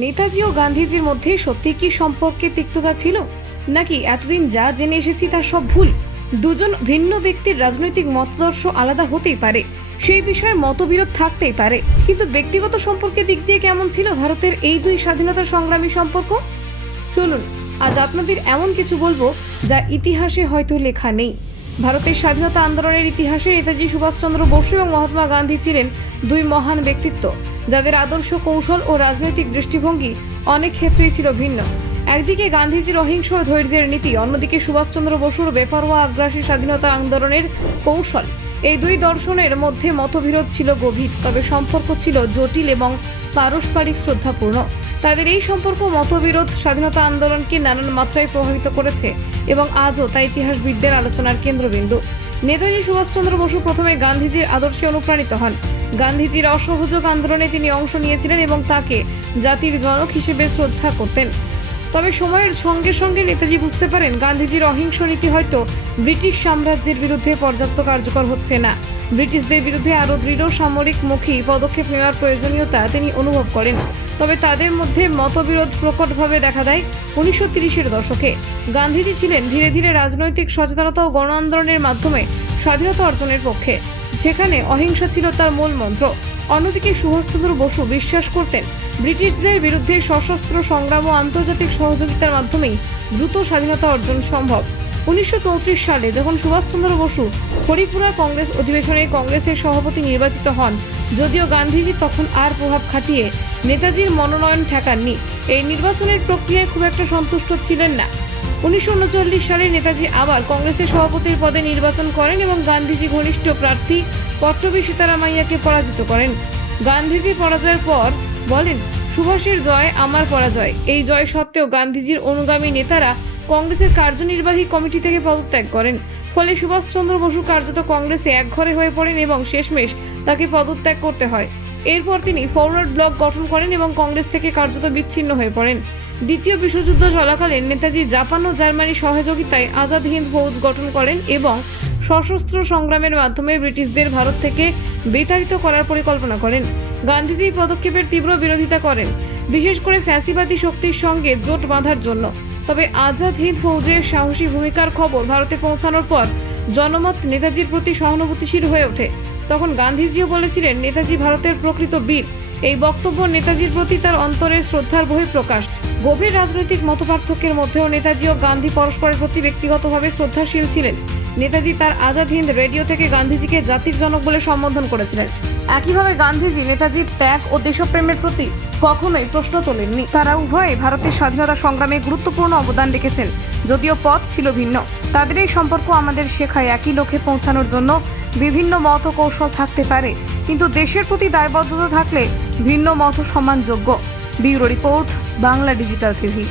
নেতাজি ও গান্ধীজির মধ্যে সত্যি কি সম্পর্কে তিক্ততা ছিল? নাকি এতদিন যা জেনে এসেছি তা সব ভুল? দুজন ভিন্ন ব্যক্তির রাজনৈতিক মতাদর্শ আলাদা হতেই পারে। সেই বিষয়ে মতবিরোধ থাকতেই পারে। কিন্তু ব্যক্তিগত সম্পর্কের দিক দিয়ে কেমন ছিল ভারতের এই দুই স্বাধীনতা সংগ্রামী সম্পর্ক? চলুন, আজ আপনাদের এমন কিছু বলব যা ইতিহাসে হয়তো লেখা নেই। ভারতের স্বাধীনতা আন্দোলনের ইতিহাসে নেতাজি সুভাষচন্দ্র বসু এবং মহাত্মা গান্ধী ছিলেন দুই মহান ব্যক্তিত্ব। যাদের আদর্শ কৌশল ও রাজনৈতিক দৃষ্টিভঙ্গি অনেক ক্ষেত্রেই ছিল ভিন্ন। একদিকে গান্ধীজির অহিংস ধৈর্যের নীতি, অন্যদিকে সুভাষচন্দ্র বসুর বেপরোয়া আগ্রাসী স্বাধীনতা আন্দোলনের কৌশল। এই দুই দর্শনের মধ্যে মতবিরোধ ছিল গভীর, তবে সম্পর্ক ছিল জটিল এবং পারস্পরিক শ্রদ্ধাপূর্ণ। তাদের এই সম্পর্ক, মতবিরোধ, স্বাধীনতা আন্দোলনকে নানান মাত্রায় প্রভাবিত করেছে এবং আজও তা ইতিহাসবিদদের আলোচনার কেন্দ্রবিন্দু। নেতাজি সুভাষচন্দ্র বসু প্রথমে গান্ধীজির আদর্শে অনুপ্রাণিত হন। গান্ধীজির অসহযোগ আন্দোলনে তিনি অংশ নিয়েছিলেন এবং তাকে জাতির জনক হিসেবে শ্রদ্ধা করতেন। তবে সময়ের সঙ্গে সঙ্গে নেতাজি বুঝতে পারেন, গান্ধীজির অহিংস নীতি হয়তো ব্রিটিশ সাম্রাজ্যের বিরুদ্ধে পর্যাপ্ত কার্যকর হচ্ছে না। ব্রিটিশদের বিরুদ্ধে আরও দৃঢ় সামরিকমুখী পদক্ষেপ নেওয়ার প্রয়োজনীয়তা তিনি অনুভব করেন। তবে তাদের মধ্যে মতবিরোধ প্রকটভাবে দেখা দেয় উনিশশো তিরিশের দশকে। গান্ধীজি ছিলেন ধীরে ধীরে রাজনৈতিক সচেতনতা ও গণ আন্দোলনের মাধ্যমে স্বাধীনতা অর্জনের পক্ষে। যেখানে অহিংসা ছিল তার মূল মন্ত্র। অন্যদিকে সুভাষচন্দ্র বসু বিশ্বাস করতেন, ব্রিটিশদের বিরুদ্ধে সশস্ত্র সংগ্রাম ও আন্তর্জাতিক সহযোগিতার মাধ্যমেই দ্রুত স্বাধীনতা অর্জন সম্ভব। উনিশশো চৌত্রিশ সালে যখন সুভাষচন্দ্র বসু হরিপুরা কংগ্রেস অধিবেশনে কংগ্রেসের সভাপতি নির্বাচিত হন, যদিও গান্ধীজি তখন আর প্রভাব খাটিয়ে নেতাজির মনোনয়ন ঠেকাননি। এই নির্বাচনের প্রক্রিয়ায় খুব একটা সন্তুষ্ট ছিলেন না। উনিশশো উনচল্লিশ সালে নেতাজি আবার কংগ্রেসের সভাপতির পদে নির্বাচন করেন এবং গান্ধীজি ঘনিষ্ঠ প্রার্থী পট্টবী সীতারামাইয়াকে পরাজিত করেন। গান্ধীজি পরাজয়ের পর বলেন, সুভাষের জয় আমার পরাজয়। এই জয় সত্ত্বেও গান্ধীজির অনুগামী নেতারা কংগ্রেসের কার্যনির্বাহী কমিটি থেকে পদত্যাগ করেন। ফলে সুভাষচন্দ্র বসু কার্যত কংগ্রেসে একঘরে হয়ে পড়েন এবং শেষমেশ তাকে পদত্যাগ করতে হয়। এরপর তিনি ফরওয়ার্ড ব্লক গঠন করেন এবং কংগ্রেস থেকে কার্যত বিচ্ছিন্ন হয়ে পড়েন। দ্বিতীয় বিশ্বযুদ্ধ চলাকালীন নেতাজি জাপান ও জার্মানির সহযোগিতায় আজাদ হিন্দ ফৌজ গঠন করেন এবং সশস্ত্র সংগ্রামের মাধ্যমে ব্রিটিশদের ভারত থেকে বিতাড়িত করার পরিকল্পনা করেন। গান্ধীজি পদক্ষেপের তীব্র বিরোধিতা করেন, বিশেষ করে ফ্যাসিবাদী শক্তির সঙ্গে জোট বাঁধার জন্য। তবে আজাদ হিন্দ ফৌজের সাহসী ভূমিকার খবর ভারতে পৌঁছানোর পর জনমত নেতাজির প্রতি সহানুভূতিশীল হয়ে ওঠে। তখন গান্ধীজিও বলেছিলেন, নেতাজি ভারতের প্রকৃত বীর। এই বক্তব্য নেতাজির প্রতি তার অন্তরের শ্রদ্ধার বহিঃপ্রকাশ। গভীর রাজনৈতিক মতপার্থক্যের মধ্যেও নেতাজি ও গান্ধী পরস্পরের প্রতি ব্যক্তিগতভাবে শ্রদ্ধাশীল ছিলেন। নেতাজি তার আজাদ হিন্দ রেডিও থেকে গান্ধীজিকে জাতির জনক বলে সম্বোধন করেছিলেন। একইভাবে গান্ধীজি নেতাজির ত্যাগ ও দেশপ্রেমের প্রতি কখনোই প্রশ্ন তোলেননি। তারা উভয়ে ভারতের স্বাধীনতা সংগ্রামে গুরুত্বপূর্ণ অবদান রেখেছেন, যদিও পথ ছিল ভিন্ন। তাদের এই সম্পর্ক আমাদের শেখায় একই লক্ষ্যে পৌঁছানোর জন্য বিভিন্ন মত কৌশল থাকতে পারে, কিন্তু দেশের প্রতি দায়বদ্ধতা থাকলে ভিন্ন মত সম্মানযোগ্য bureau report Bangla digital TV.